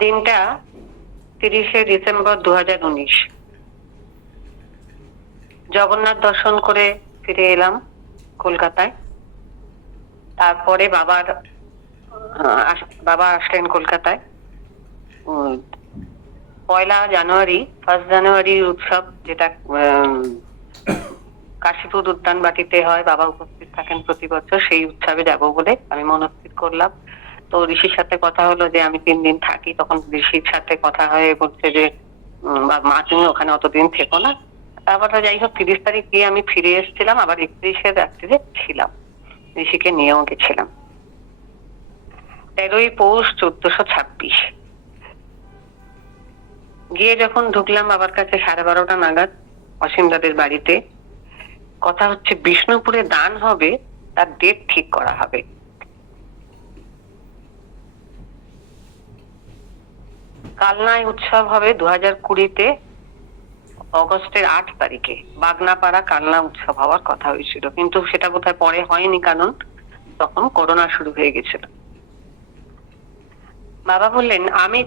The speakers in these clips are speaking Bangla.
দিনটা 30শে ডিসেম্বর 2019। জগন্নাথ দর্শন করে ফিরে এলাম কলকাতায়। তারপরে বাবা আসলেন কলকাতায়। 1 জানুয়ারি, 1 জানুয়ারি উৎসব, যেটা কাশীপুর উদ্যান বাটিতে হয়, বাবা উপস্থিত থাকেন প্রতি বছর। সেই উৎসবে যাব বলে আমি মনস্থির করলাম। তো ঋষির সাথে কথা হলো যে আমি 3 দিন থাকি। তখন ঋষির সাথে কথা হয়ে বলছে যে মা, তুমি ওখানে অতদিন থেকো না। তারপরে যাই হোক 30 তারিখ গিয়ে আমি ফিরে এসেছিলাম, আবার 31শে রাত্রিরে ছিলাম, ঋষিকে নিয়েও গেছিলাম। 13ই পৌষ 1426 গিয়ে যখন ঢুকলাম বাবার কাছে 12:30 নাগাদ অসীম দাদের বাড়িতে। কথা হচ্ছে বিষ্ণুপুরে দান হবে, তার ডেট ঠিক করা হবে। কালনায় উৎসব হবে 2020-তে, অগস্টের 8 তারিখে বাগনাপাড়া কালনা উৎসব হওয়ার কথা হয়েছিল, কিন্তু সেটা বোধহয় পরে হয়নি, কারণ তখন করোনা শুরু হয়ে গেছিল। বাবা বললেন, আমি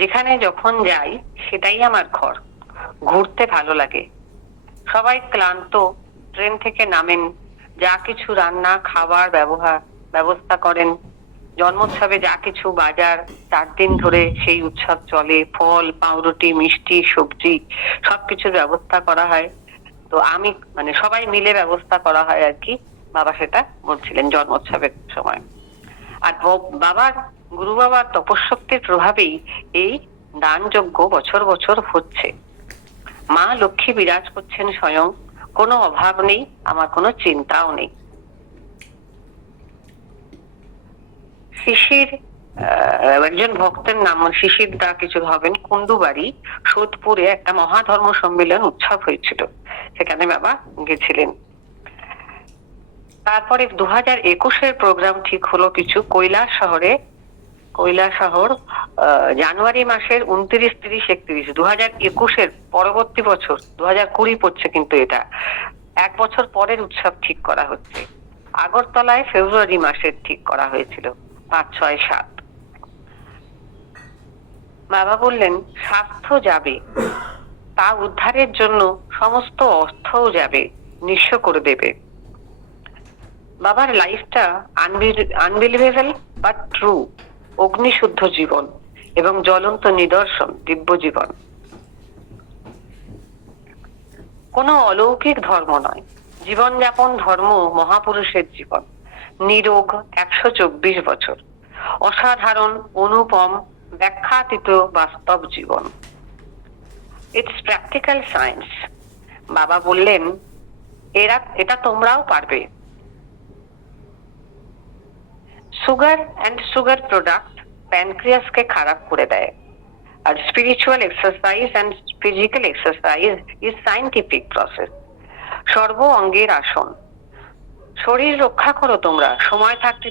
যেখানে যখন যাই সেটাই আমার ঘর, ঘুরতে ভালো লাগে। সবাই ক্লান্ত, ট্রেন থেকে নামেন, যা কিছু রান্না খাবার ব্যবস্থা করেন। জন্মোৎসবে যা কিছু বাজার, 4 দিন ধরে সেই উৎসব চলে। ফল, পাউরুটি, মিষ্টি, সবজি সবকিছুর ব্যবস্থা করা হয়। তো আমি সবাই মিলে ব্যবস্থা করা হয় আর কি। বাবা সেটা বলছিলেন জন্মোৎসবের সময়। আর গুরু বাবার তপশক্তির প্রভাবেই এই দানযজ্ঞ বছর বছর হচ্ছে। মা লক্ষ্মী বিরাজ করছেন স্বয়ং, কোনো অভাব নেই, আমার কোনো চিন্তাও নেই। শিশির একজন ভক্তের নাম শিশির দা কিছু হবেন, কুন্ডুবাড়ি সোদপুরে একটা মহাধর্ম সম্মেলন উৎসব হয়েছিল, সেখানে বাবা গেছিলেন। তারপরে 2021-এর প্রোগ্রাম ঠিক হলো কিছু কৈলাসহর জানুয়ারি মাসের 29, 30, 31, 2021-এর পরবর্তী বছর 2020 পড়ছে, কিন্তু এটা 1 বছর পরের উৎসব ঠিক করা হচ্ছে। আগরতলায় ফেব্রুয়ারি মাসের ঠিক করা হয়েছিল, 5, 6, 7। বাবা বললেন, স্বাস্থ্য যাবে, তা উদ্ধারের জন্য সমস্ত অর্থও যাবে, নিঃস্ব করে দেবে। বাবার লাইফটা আনবিলিভেবল বাট ট্রু, অগ্নিশুদ্ধ জীবন এবং জ্বলন্ত নিদর্শন দিব্য জীবন। কোনো অলৌকিক ধর্ম নয়, জীবনযাপন ধর্ম মহাপুরুষের জীবন। নিরোগ 124 বছর, অসাধারণ অনুপম ব্যাখ্যাতীত বাস্তব জীবন। It's practical science. বাবা বললেন, এটা তোমরাও পারবে। সুগার অ্যান্ড সুগার প্রোডাক্ট প্যানক্রিয়াসকে খারাপ করে দেয়, আর spiritual exercise and physical exercise is scientific process. সর্ব অঙ্গের আসন। শরীর রক্ষা করো তোমরা সময় থাকতে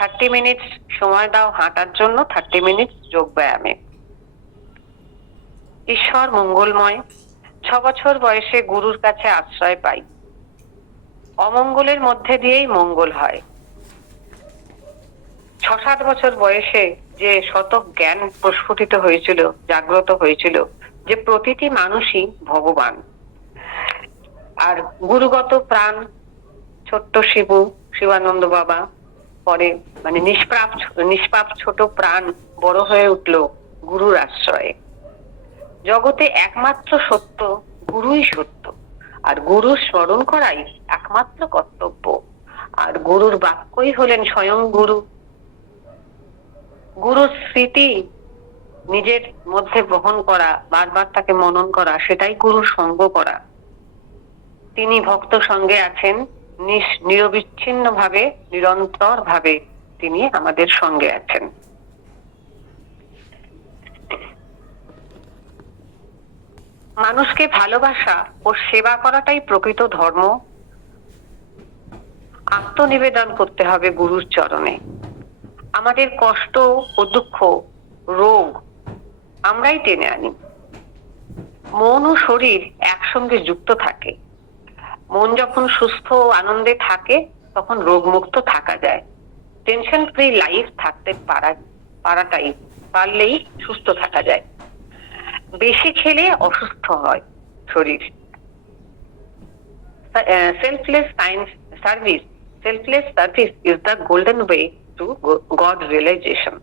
30 মিনিট সময় দাও হাঁটার জন্য, 30 মিনিট যোগ ব্যায়ামে। ঈশ্বর মঙ্গলময়। 6 বছর বয়সে গুরুর কাছে আশ্রয় পাই। অমঙ্গলের মধ্যে দিয়েই মঙ্গল হয়। 6-7 বছর বয়সে যে শতক জ্ঞান প্রস্ফুটিত হয়েছিল, জাগ্রত হয়েছিল, যে প্রতিটি মানুষই ভগবান। আর গুরুগত প্রাণ ছোট্ট শিবানন্দ বাবা, পরে নিষ্পাপ ছোট প্রাণ বড় হয়ে উঠল গুরুর আশ্রয়ে। জগতে একমাত্র সত্য গুরুই সত্য, আর গুরু স্মরণ করাই একমাত্র কর্তব্য। আর গুরুর বাক্যই হলেন স্বয়ং গুরু। গুরুর স্মৃতি নিজের মধ্যে বহন করা, বারবার তাকে মনন করা, সেটাই গুরুর সঙ্গ করা। তিনি ভক্ত সঙ্গে আছেন নিরবিচ্ছিন্ন ভাবে, নিরন্তর ভাবে তিনি আমাদের সঙ্গে আছেন। মানুষকে ভালোবাসা ও সেবা করাটাই প্রকৃত ধর্ম। আত্মনিবেদন করতে হবে গুরুর চরণে। আমাদের কষ্ট ও দুঃখ, রোগ আমরাই টেনে আনি। মন ও শরীর একসঙ্গে যুক্ত থাকে। মন যখন সুস্থ ও আনন্দে থাকে, তখন রোগমুক্ত থাকা যায়। টেনশন ফ্রি লাইফ থাকতে পারাটাই পারলেই সুস্থ থাকা যায়, বেশি খেলে অসুস্থ হয় শরীর। Selfless service is the golden way to God realisation.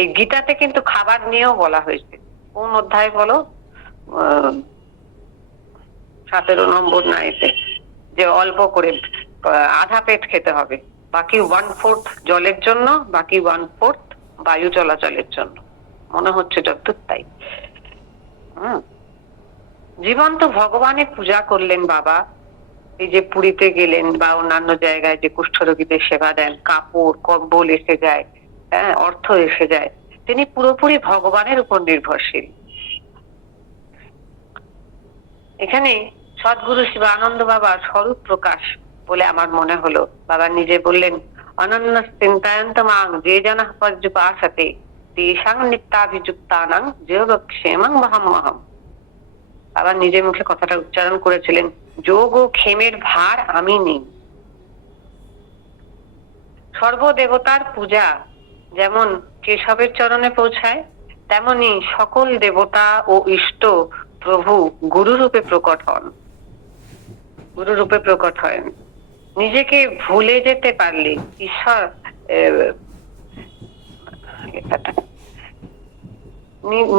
এই গীতাতে কিন্তু খাবার নিয়েও বলা হয়েছে। কোন অধ্যায় বলো? 17 নম্বর না এতে, যে অল্প করে আধা পেট খেতে হবে, বাকি 1/4 জলের জন্য, বাকি 1/4 বায়ু চলাচলের জন্য। মনে হচ্ছে যতদূর তাই। জীবন্ত ভগবানের পূজা করলেন বাবা। এই যে পুরীতে গেলেন বা অন্যান্য জায়গায় যে কুষ্ঠরোগীদের সেবা দেন, কাপড় কম্বল এসে যায়, হ্যাঁ, অর্থ এসে যায়, তিনি পুরোপুরি ভগবানের উপর নির্ভরশীল। এখানে সদ্গুরু শিবানন্দ বাবার স্বরূপ প্রকাশ বলে আমার মনে হলো। বাবা নিজে বললেন, অনন্য চিন্তায়ন্ত মাং যে জন পর্যুপাসতে তেষাং নিত্যাভিযুক্তানাং যোগক্ষেমং মহাম্মহম। বাবা নিজে মুখে কথাটা উচ্চারণ করেছিলেন, যোগ ও ক্ষেমের ভার আমি নিই। সর্বদেবতার পূজা যেমন কেশবের চরণে পৌঁছায়, তেমনি সকল দেবতা ও ইষ্ট প্রভু গুরুরূপে প্রকট হন, গুরুরূপে প্রকট হন। নিজেকে ভুলে যেতে পারলে ঈশ্বর,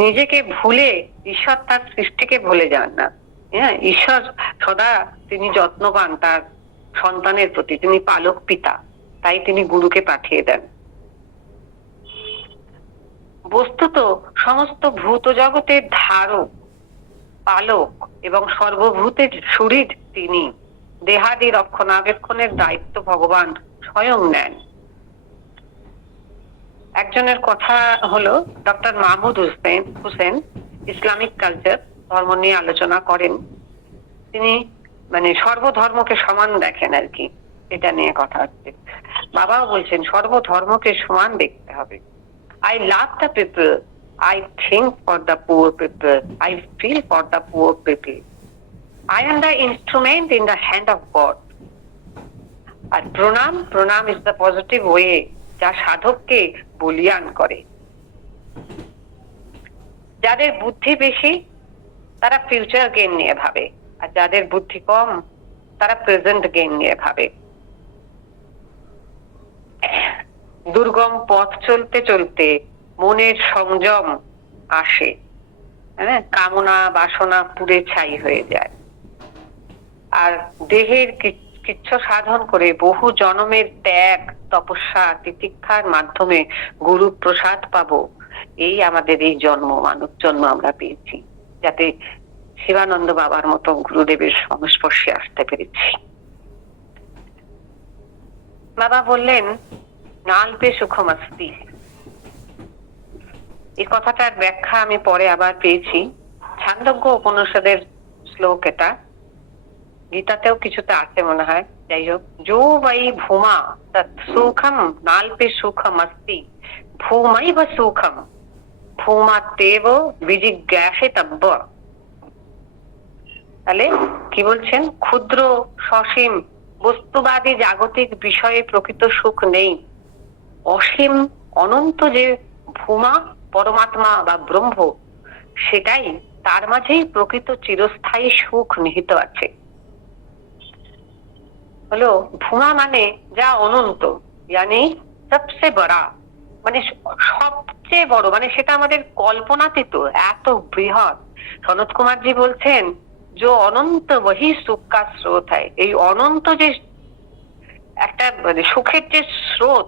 নিজেকে ভুলে ঈশ্বর তার সৃষ্টিকে ভুলে যান না। হ্যাঁ, ঈশ্বর সদা তিনি যত্নবান তার সন্তানের প্রতি, তিনি পালক পিতা, তাই তিনি গুরুকে পাঠিয়ে দেন। বস্তুত সমস্ত ভূত জগতের ধারক, পালক এবং সর্বভূতের শরীর তিনি। দেহাদি রক্ষণাবেক্ষণের দায়িত্ব ভগবান স্বয়ং নেন। একজনের কথা হলো, doctor Mahmud Hussain Islamic culture, ধর্ম নিয়ে আলোচনা করেন। তিনি মানে সর্বধর্মকে সমান দেখেন আর কি, এটা নিয়ে কথা হচ্ছে। বাবাও বলছেন সর্বধর্মকে সমান দেখতে হবে। I love the people, I think for the poor people, I feel for the poor people. I am the instrument in the hand of God. আর প্রণাম is the positive way, যা সাধককে বলিয়ান করে। যাদের বুদ্ধি বেশি তারা ফিউচার গেইন নিয়ে ভাবে, আর যাদের বুদ্ধি কম তারা প্রেজেন্ট গেইন নিয়ে ভাবে। দুর্গম পথ চলতে চলতে মনের সংযম আসে, হ্যাঁ, কামনা বাসনা পুড়ে ছাই হয়ে যায়। আর দেহের কিচ্ছু সাধন করে বহু জন্মের ত্যাগ তপস্যা তিতিক্ষার মাধ্যমে গুরু প্রসাদ পাবো, এই আমাদের এই জন্ম, মানব জন্ম আমরা পেয়েছি, যাতে শিবানন্দ বাবার মতো গুরুদেবের সংস্পর্শে আসতে পেরেছি। বাবা বললেন, নালপে সুখমস্তি। এই কথাটার ব্যাখ্যা আমি পরে আবার পেয়েছি, ছান্দোগ্য উপনিষদের শ্লোক এটা, গীতাতেও কিছুতে আছে মনে হয়। যাই হোক, যো বৈ ভূমা তৎ সুখম নালপে সুখমস্তি ভূমৈব সুখম ভূমাতেব বিজিজ্ঞাসিতব্য। তাহলে কি বলছেন? ক্ষুদ্র সসীম বস্তুবাদী জাগতিক বিষয়ে প্রকৃত সুখ নেই। অসীম অনন্ত যে ভূমা পরমাত্মা বা ব্রহ্ম, সেটাই, তার মাঝেই প্রকৃত চিরস্থায়ী সুখ নিহিত আছে। হলো ভূমা মানে যা অনন্ত, यानी सबसे बड़ा, মানে সবচেয়ে বড়, মানে সেটা আমাদের কল্পনাতীত, এত বৃহৎ। সনত কুমারজি বলছেন, जो অনন্ত वही সুখ का স্রোত है। এই অনন্ত যে একটা মানে সুখের যে স্রোত,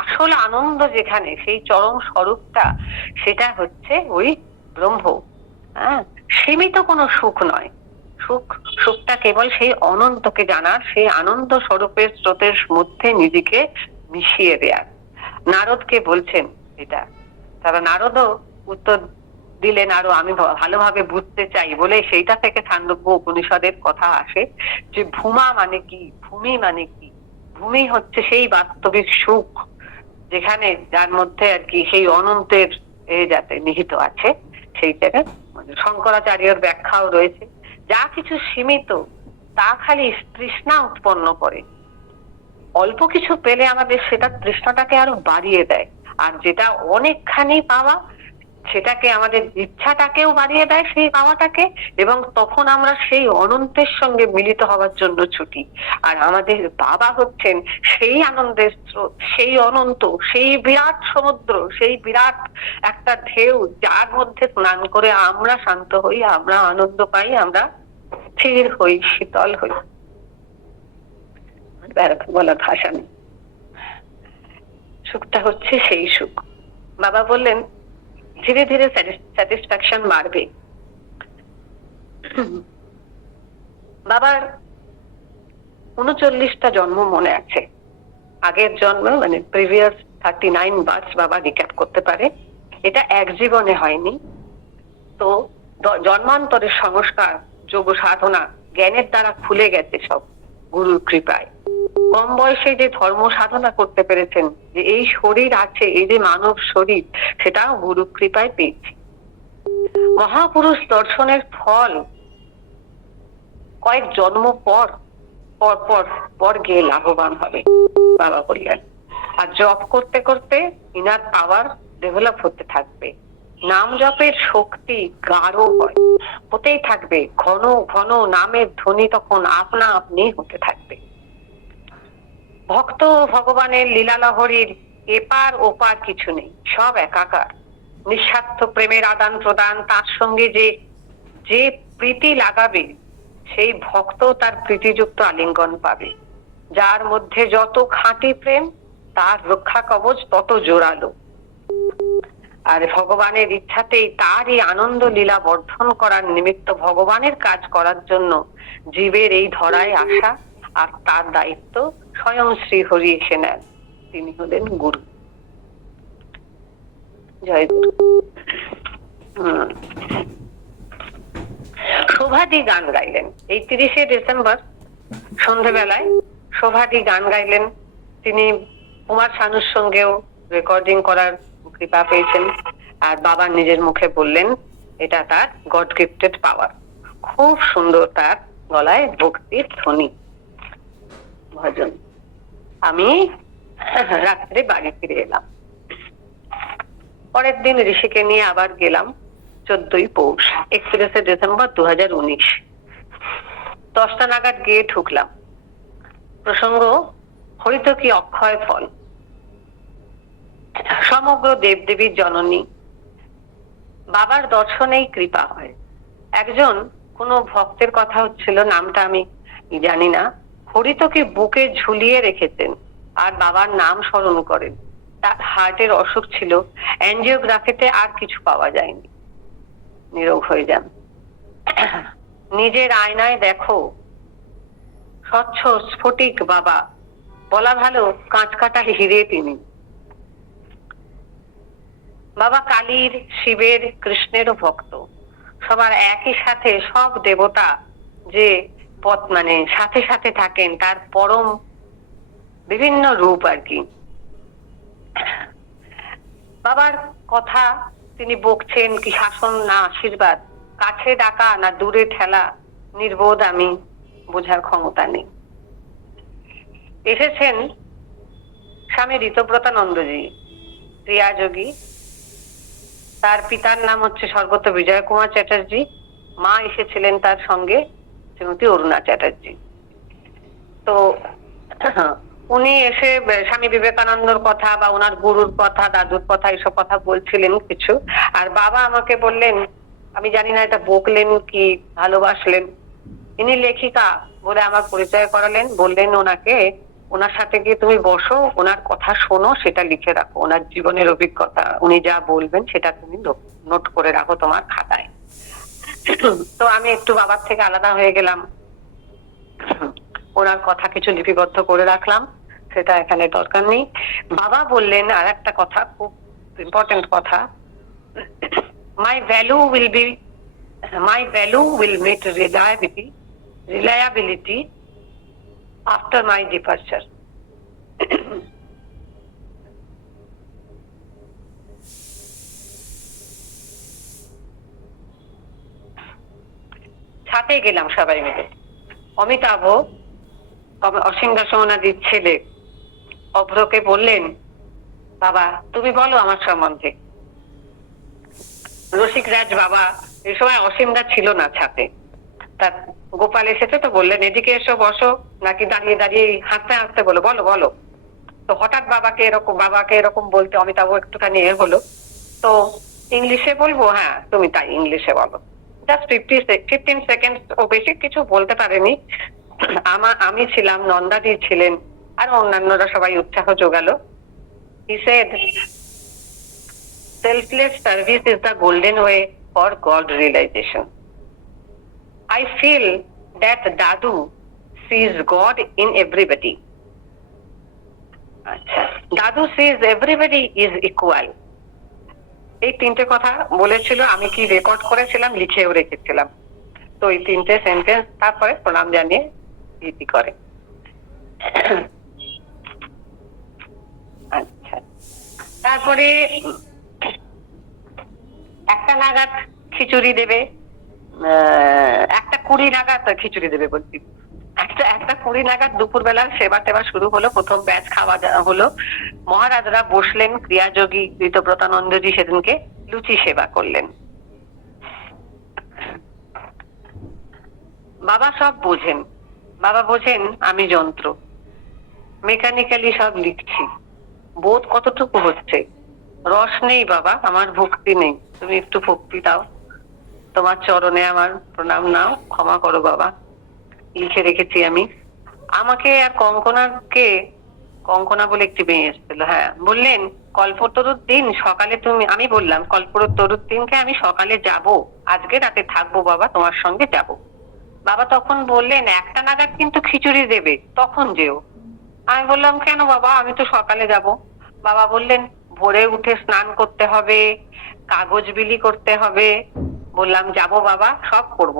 আসল আনন্দ যেখানে, সেই চরম স্বরূপটা, সেটা হচ্ছে ওই ব্রহ্ম। হ্যাঁ, সীমিত কোনো সুখ নয়। সুখটা কেবল সেই অনন্তকে জানার, সেই আনন্দ স্বরূপের স্রোতের মধ্যে নিজেকে মিশিয়ে দেয়া। নারদকে বলছেন এটা, তারা নারদও উত্তর দিলেন, আরো আমি ভালোভাবে বুঝতে চাই বলে সেইটা থেকে ছান্দোগ্য উপনিষদের কথা আসে, যে ভূমা মানে কি, ভূমি মানে কি। ভূমি হচ্ছে সেই বাস্তবিক সুখ, যেখানে যার মধ্যে আর কি সেই অনন্তের যাতে নিহিত আছে, সেই জায়গায় মানে শঙ্করাচার্যের ব্যাখ্যাও রয়েছে। যা কিছু সীমিত তা খালি তৃষ্ণা উৎপন্ন করে, অল্প কিছু পেলে আমাদের সেটা তৃষ্ণাটাকে আরো বাড়িয়ে দেয়, আর যেটা অনেকখানি পাওয়া সেটাকে আমাদের ইচ্ছাটাকেও বাড়িয়ে দেয় সেই পাওয়াটাকে, এবং তখন আমরা সেই অনন্তের সঙ্গে মিলিত হওয়ার জন্য ছুটি। আর আমাদের বাবা হচ্ছেন সেই আনন্দের স্রোত, সেই অনন্ত, সেই বিরাট সমুদ্র, সেই বিরাট একটা ঢেউ, যার মধ্যে স্নান করে আমরা শান্ত হই, আমরা আনন্দ পাই, আমরা স্থির হই, শীতল হই। বলার ভাষা নেই। সুখটা হচ্ছে সেই সুখ। বাবা বললেন ধীরে ধীরে স্যাটিসফ্যাকশন বাড়বে। বাবার 39টা জন্ম মনে আছে। আগের জন্ম মানে প্রিভিয়াস 39 বার্থ বাবা রিক্যাপ করতে পারে। এটা এক জীবনে হয়নি। তো জন্মান্তরের সংস্কার, যোগ সাধনা, জ্ঞানের দ্বারা খুলে গেছে সব গুরুর কৃপায়। কম বয়সে যে ধর্ম সাধনা করতে পেরেছেন, যে এই শরীর আছে, এই যে মানব শরীর, সেটাও গুরু কৃপায় পেয়েছি। মহাপুরুষ দর্শনের ফল কয়েক জন্ম পর পর পর পর গিয়ে লাভবান হবে, বাবা বললেন। আর জপ করতে করতে ইনার পাওয়ার ডেভেলপ হতে থাকবে। নাম জপের শক্তি গাঢ় হয়, হতেই থাকবে। ঘন ঘন নামের ধ্বনি তখন আপনা আপনি হতে থাকবে। ভক্ত ভগবানের লীলা লহরীর এপার ওপার কিছু নেই, সব একাকার। নিঃস্বার্থ প্রেমের আদান প্রদান, তার সঙ্গে যে যে প্রীতি লাগাবে সেই ভক্ত তার প্রীতিযুক্ত আলিঙ্গন পাবে। যার মধ্যে যত খাঁটি প্রেম, তার রক্ষা কবচ তত জোরালো। আর ভগবানের ইচ্ছাতেই তার এই আনন্দ লীলা বর্ধন করার নিমিত্ত ভগবানের কাজ করার জন্য জীবের এই ধরায় আসা, আর তার দায়িত্ব স্বয়ং শ্রী হরি এসে নেন। তিনি হলেন গুরু। জয় গুরু। শোভাদি গান গাইলেন এই 30শে ডিসেম্বর সন্ধ্যেবেলায়। শোভাদি গান গাইলেন। তিনি কুমার শানুর সঙ্গেও রেকর্ডিং করার কৃপা পেয়েছেন। আর বাবা নিজের মুখে বললেন এটা তার গড গিফটেড পাওয়ার। খুব সুন্দর তার গলায় ভক্তির ধ্বনি, ভজন। আমি রাত্রে বাড়ি ফিরে এলাম। পরের দিন ঋষিকে নিয়ে আবার গেলাম। 14ই পৌষ, 31শে ডিসেম্বর 2019। 10টা নাগাদ গিয়ে ঢুকলাম। প্রসঙ্গ হরিতকি অক্ষয় ফল। সমগ্র দেবদেবীর জননী। বাবার দর্শনেই কৃপা হয়। একজন কোন ভক্তের কথা হচ্ছিল, নামটা আমি জানি না, হরিতকে বুকে ঝুলিয়ে রেখেছেন আর বাবার নাম স্মরণ করেন। তার হার্টের অসুখ ছিল, অ্যাঞ্জিওগ্রাফিতে আর কিছু পাওয়া যায়নি, নিরোগ হয়ে যান। নিজের আয়নায় দেখো, স্বচ্ছ স্ফটিক বাবা, বলা ভালো কাঁচ কাটা হিরে তিনি। বাবা কালীর, শিবের, কৃষ্ণেরও ভক্ত। সবার একই সাথে সব দেবতা যে পথ মানে সাথে সাথে থাকেন, তার পরম বিভিন্ন রূপ আর কি। বাবার কথা তিনি বকছেন কি শাসন না আশীর্বাদ, কাছে ডাকা না দূরে ঠেলা, নির্বোধ আমি, বোঝার ক্ষমতা নেই। এসেছেন স্বামী ঋতব্রতানন্দজি, ক্রিয়াযোগী। তার পিতার নাম হচ্ছে স্বর্গত বিজয় কুমার চ্যাটার্জি। মা এসেছিলেন তার সঙ্গে, শ্রীমতী অরুণা চ্যাটার্জি। তো উনি এসে স্বামী বিবেকানন্দর কথা বা ওনার গুরুর কথা, দাদুর কথা, এসব কথা বলছিলেন কিছু। আর বাবা আমাকে বললেন, আমি জানি না এটা বকলেন কি ভালোবাসলেন, ইনি লেখিকা বলে আমার পরিচয় করালেন। বললেন ওনাকে, ওনার সাথে গিয়ে তুমি বসো, ওনার কথা শোনো, সেটা লিখে রাখো, ওনার জীবনের অভিজ্ঞতা, উনি যা বলবেন সেটা তুমি নোট করে রাখো তোমার খাতায়। তো আমি একটু বাবার থেকে আলাদা হয়ে গেলাম, ওনার কথা কিছু লিপিবদ্ধ করে রাখলাম, সেটা এখানে দরকার নেই। বাবা বললেন আর একটা কথা, খুব ইম্পর্টেন্ট কথা, my value will meet reliability after my departure. ছাতে গেলাম সবাই মিলে। অমিতাভ, অসীম দাশনাদির ছেলে, অভ্রকে বললেন, বাবা তুমি বলো আমার সম্বন্ধে। রসিকরাজ বাবা, এই সময় অসীমদা ছিল না ছাতে। তা গোপাল এসেছে তো বললেন, এদিকে এসো বসো, নাকি দাঁড়িয়ে দাঁড়িয়ে হাসতে হাসতে বলো, বলো বলো। তো হঠাৎ বাবাকে এরকম বলতে অমিতাভ একটুখানি হলো। তো ইংলিশে বলবো? হ্যাঁ তুমি তাই ইংলিশে বলো। জাস্ট 15 সেকেন্ড, ও বেশি কিছু বলতে পারেনি। আমি ছিলাম, নন্দাদি ছিলেন, আর অন্যান্যরা সবাই উৎসাহ জোগালো। He said, selfless service is the golden way for God realization. I feel that Dadu sees God in everybody. আচ্ছা, দাদু sees everybody is equal. এই তিনটে কথা বলেছিল, আমি কি রেকর্ড করেছিলাম, লিখেও রেখেছিলাম। তো এই তিনটে সেন্টেন্স তারপরে প্রণাম জানিয়ে ইতি করে। আচ্ছা, তারপরে 1টা নাগাদ খিচুড়ি দেবে, 1:20 নাগাদ খিচুড়ি দেবে বলছি, 1:20 নাগাদ দুপুরবেলার সেবা টেবা শুরু হলো। প্রথম ব্যাচ খাওয়া হলো। মহারাজরা বসলেন, ক্রিয়াযোগী ঋতব্রতানন্দজি সেদিনকে লুচি সেবা করলেন। বাবা সব বোঝেন, বাবা বোঝেন আমি যন্ত্র, মেকানিক্যালি সব লিখছি। বোধ কতটুকু হচ্ছে? রস নেই বাবা, আমার ভক্তি নেই, তুমি একটু ভক্তি দাও, তোমার চরণে আমার প্রণাম নাও, ক্ষমা করো বাবা। লিখে রেখেছি আমি। আমাকে আর কঙ্কনা বলে একটি মেয়ে এসেছিল, হ্যাঁ, বললেন কল্পতরুর দিন সকালে তুমি, আমি বললাম কল্পতরুর দিনকে আমি সকালে যাব, আজকে রাতে থাকবো বাবা, তোমার সঙ্গে যাব। বাবা তখন বললেন 1টা নাগাদ কিন্তু খিচুড়ি দেবে, তখন যেও। আমি বললাম কেন বাবা, আমি তো সকালে যাব। বাবা বললেন ভোরে উঠে স্নান করতে হবে, কাগজ বিলি করতে হবে। বললাম যাবো বাবা, সব করব।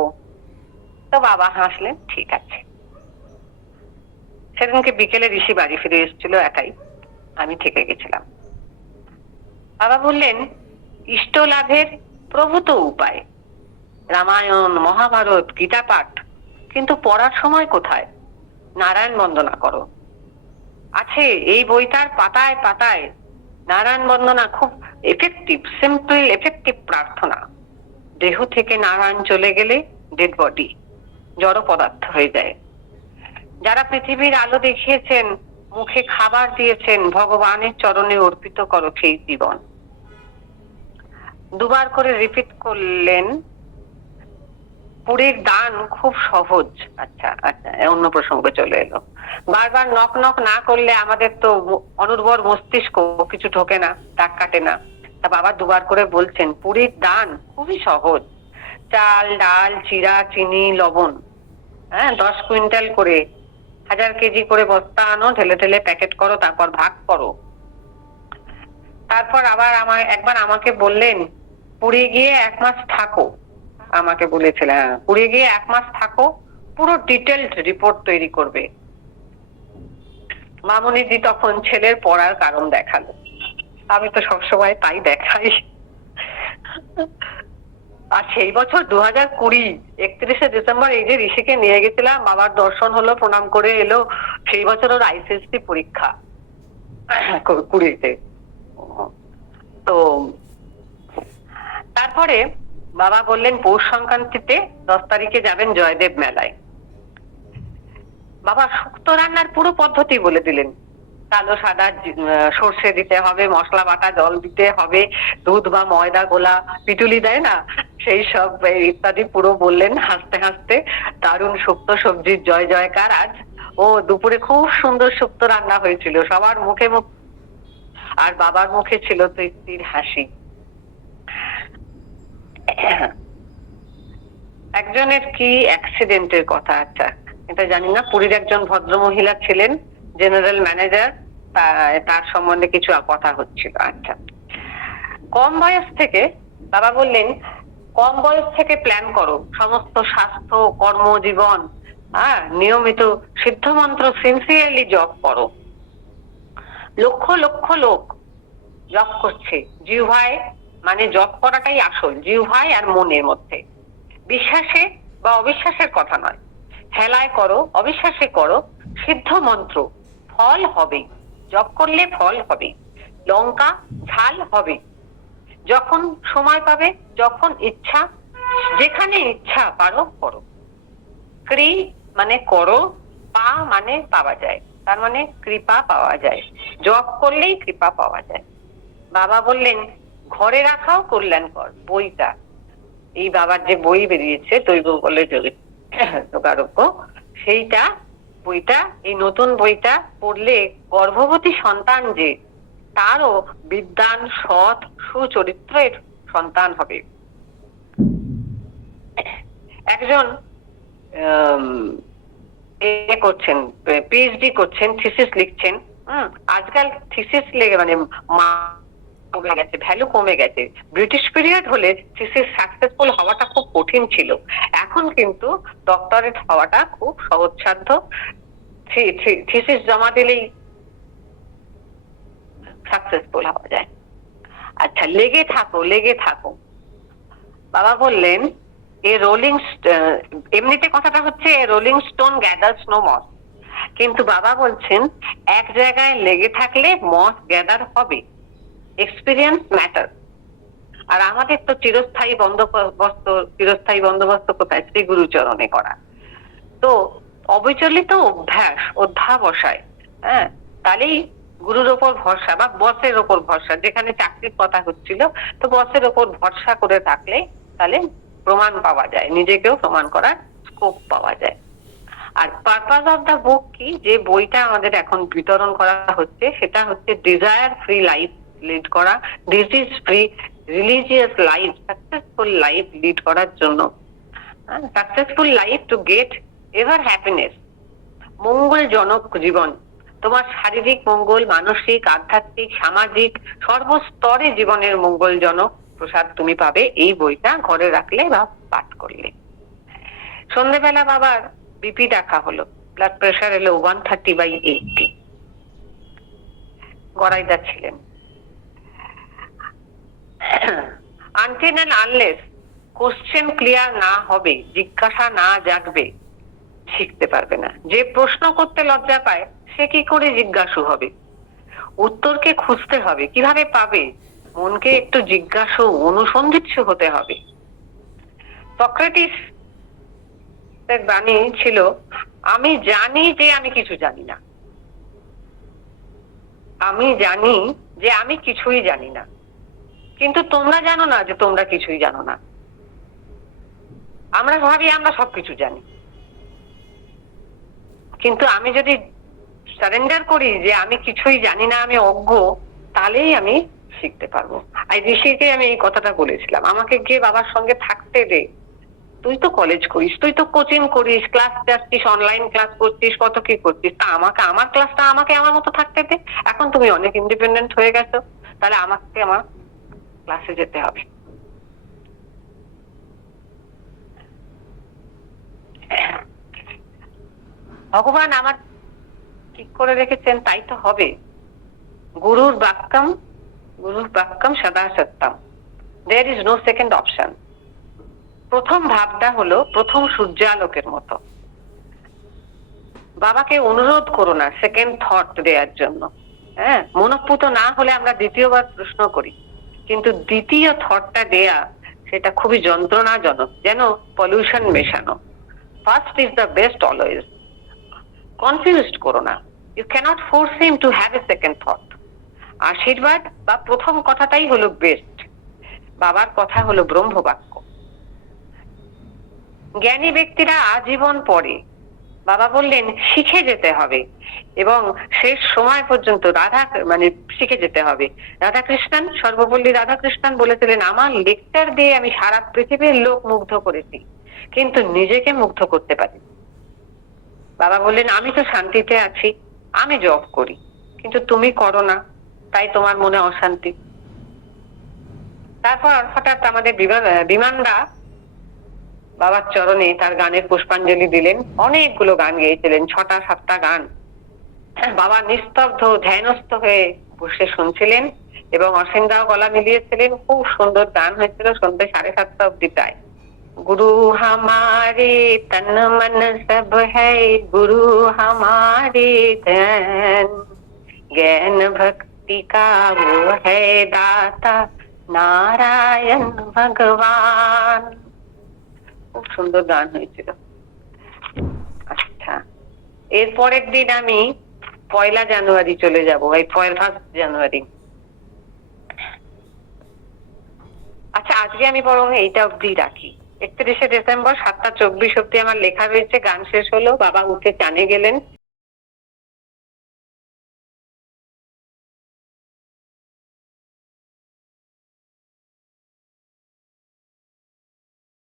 তো বাবা হাসলেন, ঠিক আছে। সেদিনকে বিকেলে ঋষি বাড়ি ফিরে এসেছিল একাই, আমি থেকে গেছিলাম। বাবা বললেন ইষ্ট লাভের প্রভূত উপায়, রামায়ণ, মহাভারত, গীতা পাঠ, কিন্তু পড়ার সময় কোথায়? নারায়ণ বন্দনা করো। আছে এই বইটার পাতায় পাতায় নারায়ণ বন্দনা, খুব এফেক্টিভ, সিম্পল এফেক্টিভ প্রার্থনা। দেহ থেকে নারায়ণ চলে গেলে ডেড বডি, জড় পদার্থ হয়ে যায়। যারা পৃথিবীর আলো দেখিয়েছেন, মুখে খাবার দিয়েছেন, ভগবানের চরণে অর্পিত করো সেই জীবন। 2বার করে রিপিট করলেন, পুরীর দান খুব সহজ। আচ্ছা আচ্ছা, অন্য প্রসঙ্গে চলে এলো। বারবার নক নক না করলে আমাদের তো অনুর্বর মস্তিষ্ক, কিছু ঢোকে না, দাগ কাটে না। তা বাবা 2বার করে বলছেন পুরীর দান খুবই সহজ। চাল, ডাল, চিরা, চিনি, লবণ, হ্যাঁ, 10 কুইন্টাল করে, 1000 কেজি করে বস্তা আনো, ঢেলে ঢেলে প্যাকেট করো, তারপর ভাগ করো। তারপর আবার একবার আমাকে বললেন পুরী গিয়ে 1 মাস থাকো। আমাকে বলেছিলেন পুরী গিয়ে 1 মাস থাকো, পুরো ডিটেলড রিপোর্ট তৈরি করবে। মামুনিদি তখন ছেলের পড়ার কারণ দেখালো। আমি তো সবসময় তাই দেখাই। আর সেই বছর 2020 31শে ডিসেম্বর এই যে ঋষিকে নিয়ে গেছিলাম, বাবার দর্শন হলো, প্রণাম করে এলো। সেই বছর ওর আইসিএসসি পরীক্ষা 2020-তে। তো তারপরে বাবা বললেন পৌষ সংক্রান্তিতে 10 তারিখে যাবেন জয়দেব মেলায়। বাবা শুক্তো রান্নার পুরো পদ্ধতি বলে দিলেন। কালো সাদা সর্ষে দিতে হবে, মশলা বাটা জল দিতে হবে, দুধ বা ময়দা গোলা পিটুলি দেয় না, সেই সব ইত্যাদি পুরো বললেন হাসতে হাসতে। দারুণ শুক্তো সবজির জয় জয়কার আজ। ও দুপুরে খুব সুন্দর শুক্তো রান্না হয়েছিল, সবার মুখে মুখ, আর বাবার মুখে ছিল তৃপ্তির হাসি। একজনের কি অ্যাক্সিডেন্টের কথা, আচ্ছা এটা জানি না, পুরীর একজন ভদ্র মহিলা ছিলেন, জেনারেল ম্যানেজার, তার সম্বন্ধে কিছু কথা হচ্ছিল। আচ্ছা, কম বয়স থেকে বাবা বললেন কম বয়স থেকে প্ল্যান করো, সমস্ত স্বাস্থ্য, কর্মজীবন, নিয়মিত সিদ্ধ মন্ত্র সিনসিয়ারলি জপ করো। লক্ষ লক্ষ লোক জপ করছে জিহ্বায়, মানে জপ করাটাই আসল, জিহ্বায় আর মনের মধ্যে। বিশ্বাসে বা অবিশ্বাসের কথা নয়, হেলায় করো, অবিশ্বাসে করো, সিদ্ধ মন্ত্র, ফল হবে। জপ করলে ফল হবে, লঙ্কা ঝাল হবে। যখন সময় পাবে, যখন ইচ্ছা, যেখানে ইচ্ছা পারো করো। ক্রি মানে করো, পা মানে পাওয়া যায়, তার মানে কৃপা পাওয়া যায়। জপ করলেই কৃপা পাওয়া যায়। বাবা বললেন ঘরে রাখাও কল্যাণকর বইটা। এই বাবার যে বই বেরিয়েছে দৈব বলে যোগারোগ্য, সেইটা বইটা, এই নতুন বইটা পড়লে গর্ভবতী সন্তান যে তারও বিদ্বান, সৎ, সুচরিত্রের সন্তান হবে। একজন করছেন, পিএইচডি করছেন, থিসিস লিখছেন। আজকাল থিসিস লেগে মানে কমে গেছে, ভ্যালু কমে গেছে। ব্রিটিশ পিরিয়ড হলে থিসিস সাকসেসফুল হওয়াটা খুব কঠিন ছিল, এখন কিন্তু ডক্টরেট হওয়াটা খুব সহজসাধ্য। থিসিস জমা দিলেই সাকসেসফুল হওয়া যায়। আচ্ছা, লেগে থাকো, লেগে থাকো। বাবা বললেন এ রোলিং, এমনিতে কথাটা হচ্ছে rolling stone gathers no moss, কিন্তু বাবা বলছেন এক জায়গায় লেগে থাকলে মস গ্যাদার হবে। Experience matter. আর আমাদের তো চিরস্থায়ী বন্দোবস্ত কোথায়? শ্রী গুরুচরণে করা। তো অবিচলিত অভ্যাস, অধ্যাবসায়, হ্যাঁ, তাহলেই গুরুর ওপর ভরসা বা বসের ওপর ভরসা, যেখানে চাকরির কথা হচ্ছিল, তো বসের ওপর ভরসা করে থাকলে তাহলে প্রমাণ পাওয়া যায়, নিজেকেও প্রমাণ করার স্কোপ পাওয়া যায়। আর পারপাস অফ দা বুক কি, যে বইটা আমাদের এখন বিতরণ করা হচ্ছে, সেটা হচ্ছে ডিজায়ার ফ্রি লাইফ লিড করা, disease free religious life, successful life lead করার জন্য। Successful life to get ever happiness, মঙ্গলজনক জীবন। তোমার শারীরিক মঙ্গল, মানসিক, আধ্যাত্মিক, সামাজিক সর্বস্তরে জীবনের মঙ্গলজনক প্রসাদ তুমি পাবে এই বইটা ঘরে রাখলে বা পাঠ করলে। সন্ধ্যেবেলা বাবার বিপি দেখা হলো, ব্লাড প্রেশার এলো 130/80, গড়াই যাচ্ছিলেন। Until and unless question clear না হবে, জিজ্ঞাসা না জাগবে, শিখতে পারবে না। যে প্রশ্ন করতে লজ্জা পায় সে কি করে জিজ্ঞাসু হবে? উত্তরকে খুঁজতে হবে, কিভাবে পাবে? মনকে একটু জিজ্ঞাসু, অনুসন্ধিৎসু হতে হবে। সক্রেটিস এর বাণী ছিল, আমি জানি যে আমি কিছু জানি না, আমি জানি যে আমি কিছুই জানি না, কিন্তু তোমরা জানো না যে তোমরা কিছুই জানো না। আমরা ভাবি আমরা সবকিছু জানি, কিন্তু আমি যদি সারেন্ডার করি যে আমি কিছুই জানি না, আমি অজ্ঞ, তাহলেই আমি শিখতে পারবো। আর ঋষিকে আমি এই কথাটা বলেছিলাম, আমাকে গিয়ে বাবার সঙ্গে থাকতে দে, তুই তো কলেজ করিস, তুই তো কোচিং করিস, ক্লাস যাচ্ছিস, অনলাইন ক্লাস করছিস, কত কি করছিস, তা আমাকে আমার ক্লাসটা আমাকে আমার মতো থাকতে দে। এখন তুমি অনেক ইন্ডিপেন্ডেন্ট হয়ে গেছো, তাহলে আমাকে আমার ক্লাসে যেতে হবে। ভগবান আমার ঠিক করে রেখেছেন, তাই তো হবে। গুরুর বাক্যম সদা সত্যম, there is no second option. প্রথম ভাবটা হলো প্রথম সূর্যালোকের মতো। বাবাকে অনুরোধ করো না সেকেন্ড থট দেওয়ার জন্য। হ্যাঁ, মনোপুত না হলে আমরা দ্বিতীয়বার প্রশ্ন করি, কিন্তু দ্বিতীয় থটটা দেয়া সেটা খুবই যন্ত্রণাজনক, যেন পলিউশন মেশানো। First is the best always. Confused করো না, you cannot force him to have a second thought. আশীর্বাদ বা প্রথম কথাটাই হলো বেস্ট। বাবার কথা হলো ব্রহ্মবাক্য। জ্ঞানী ব্যক্তিরা আজীবন পড়ে, বাবা বললেন শিখে যেতে হবে, এবং শেষ সময় পর্যন্ত শিখে যেতে হবে। রাধাকৃষ্ণন, সর্বপল্লী রাধাকৃষ্ণন বলেছিলেন, আমার লেকচার দিয়ে আমি সারা পৃথিবীর লোক মুগ্ধ করেছি, কিন্তু নিজেকে মুগ্ধ করতে পারি। বাবা বললেন আমি তো শান্তিতে আছি, আমি জব করি, কিন্তু তুমি করো না, তাই তোমার মনে অশান্তি। তারপর হঠাৎ আমাদের বিমানদা বাবার চরণে তার গানের পুষ্পাঞ্জলি দিলেন। অনেকগুলো গান গেয়েছিলেন, 6-7টা গান। বাবা নিস্তব্ধ ধ্যানস্থ হয়ে বসে শুনছিলেন, এবং অসীমদাও গলা মিলিয়েছিলেন। খুব সুন্দর গান হয়েছিল। সন্ধ্যে 7:30 অব্দি প্রায়। गुरु हमारे तन मन सब है, गुरु हमारे धन, ज्ञान भक्ति का वो है दाता नारायण भगवान। খুব সুন্দর গান হয়েছিল। আচ্ছা, এর পরের দিন আমি 1 জানুয়ারি চলে যাব, এই 1 জানুয়ারি। আচ্ছা, আজকে আমি বরং এইটা অব্দি রাখি। 31শে ডিসেম্বর 7টা 24 অব্দি আমার লেখা রয়েছে। গান শেষ হলো, বাবা উঠে চানে গেলেন।